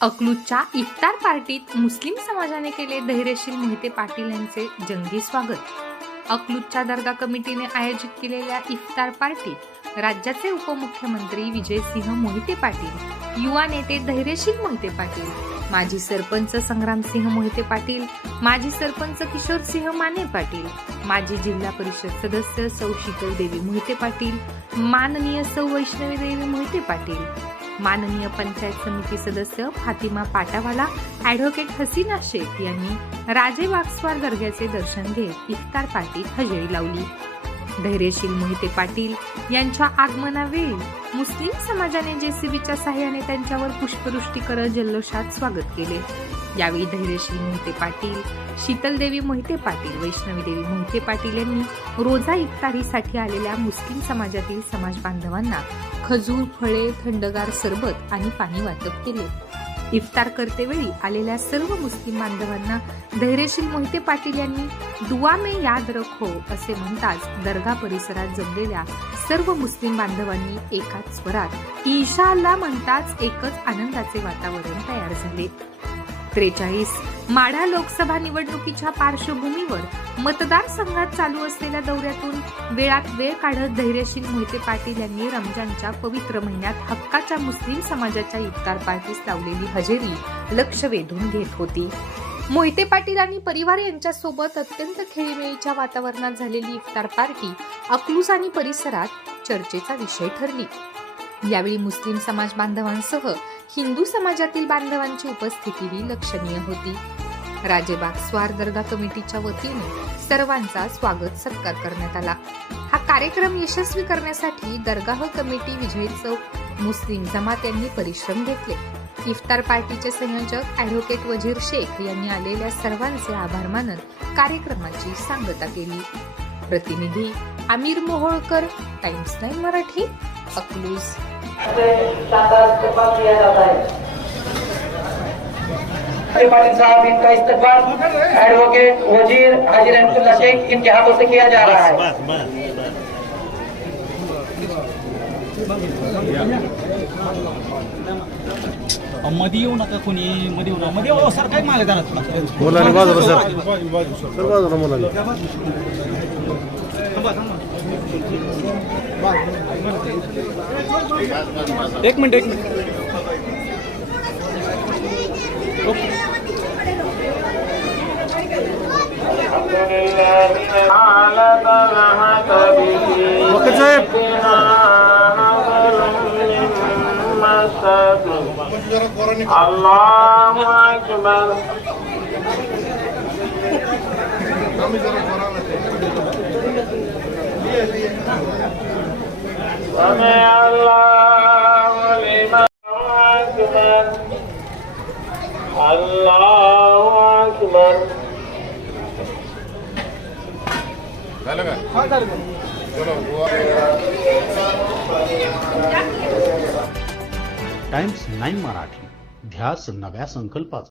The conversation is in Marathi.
अकलूजच्या इफ्तार पार्टीत मुस्लिम समाजाने केले धैर्यशील मोहिते पाटील यांचे जंगी स्वागत. अकलूजच्या दर्गा कमिटीने आयोजित केलेल्या इफ्तार पार्टीत राज्याचे उपमुख्यमंत्री विजयसिंह मोहिते पाटील युवा नेते धैर्यशील मोहिते पाटील माजी सरपंच संग्रामसिंह मोहिते पाटील माजी सरपंच किशोरसिंह माने पाटील माजी जिल्हा परिषद सदस्य सौ शीतल देवी मोहिते पाटील माननीय सौ वैष्णवी देवी मोहिते पाटील माननीय पंचायत समिती सदस्य फातिमा पाटावाला ॲडव्होकेट हसीना शेख यांनी राजे वाक्सवार दर्ग्याचे दर्शन घेत इफ्तार पार्टीत हजेरी लावली. धैर्यशील मोहिते पाटील यांच्या आगमनावेळी मुस्लिम समाजाने जेसीबीच्या सहाय्याने त्यांच्यावर पुष्पवृष्टी करत जल्लोषात स्वागत केले. यावेळी धैर्यशील मोहिते पाटील शीतलदेवी मोहिते पाटील वैष्णवी देवी मोहिते पाटील यांनी रोजा इफ्तारीसाठी आलेल्या मुस्लिम समाजातील समाज बांधवांना खजूर फळे थंडगार सरबत आणि पाणी वाटप केले. इफ्तार करतेवेळी आलेल्या सर्व मुस्लिम बांधवांना धैर्यशील मोहिते पाटील यांनी दुआ में याद रखो असे म्हणताच दर्गा परिसरात जमलेल्या सर्व मुस्लिम बांधवांनी एकाच स्वरात ईशाला म्हणताच एकच आनंदाचे वातावरण तयार झाले. त्रेचाळीस. माढा लोकसभा निवडणुकीच्या पार्श्वभूमीवर मतदारसंघात चालू असलेल्या दौऱ्यातून वेळात वेळ काढत धैर्यशील मोहिते पाटील यांनी रमजानच्या पवित्र महिन्यात हक्काच्या मुस्लिम समाजाच्या इफ्तार पार्टीस लावलेली हजेरी लक्ष वेधून घेत होती. मोहिते पाटील आणि परिवार यांच्यासोबत अत्यंत खेळीमेळीच्या वातावरणात झालेली इफ्तार पार्टी अकलूस आणि परिसरात चर्चेचा विषय ठरली. यावेळी मुस्लिम समाज बांधवांसह हिंदू समाजातील बांधवांची उपस्थितीही लक्षणीय होती. राजेबाग स्वार दर्गा कमिटीच्या वतीने सर्वांचा स्वागत सत्कार करण्यात आला. हा कार्यक्रम यशस्वी करण्यासाठी दरगाह कमिटी विजय चौक मुस्लिम जमात यांनी परिश्रम घेतले. इफ्तार पार्टीचे संयोजक ॲडव्होकेट वजीर शेख यांनी आलेल्या सर्वांचे आभार मानत कार्यक्रमाची सांगता केली. प्रतिनिधी आमिर मोहोळकर टाइम्स नाईन मराठी अकलूज. है पाटिल साहब इनका इस्तेमाल एडवोकेट वजीर हाजिर रहमतुल्लाह शेख इनके हाथों से किया जा रहा है मध्ये येऊ नका कोणी मध्ये येऊ नका. मध्ये येऊ सर काय मागे जाणार मुलांनी बाजूला सर. बाजूला मुलांनी एक मिनिट एक मिनिट वकील साहेब الله أكبر झालं का? हा झालं. Times Nine Marathi. ध्यास नव्या संकल्पाचा.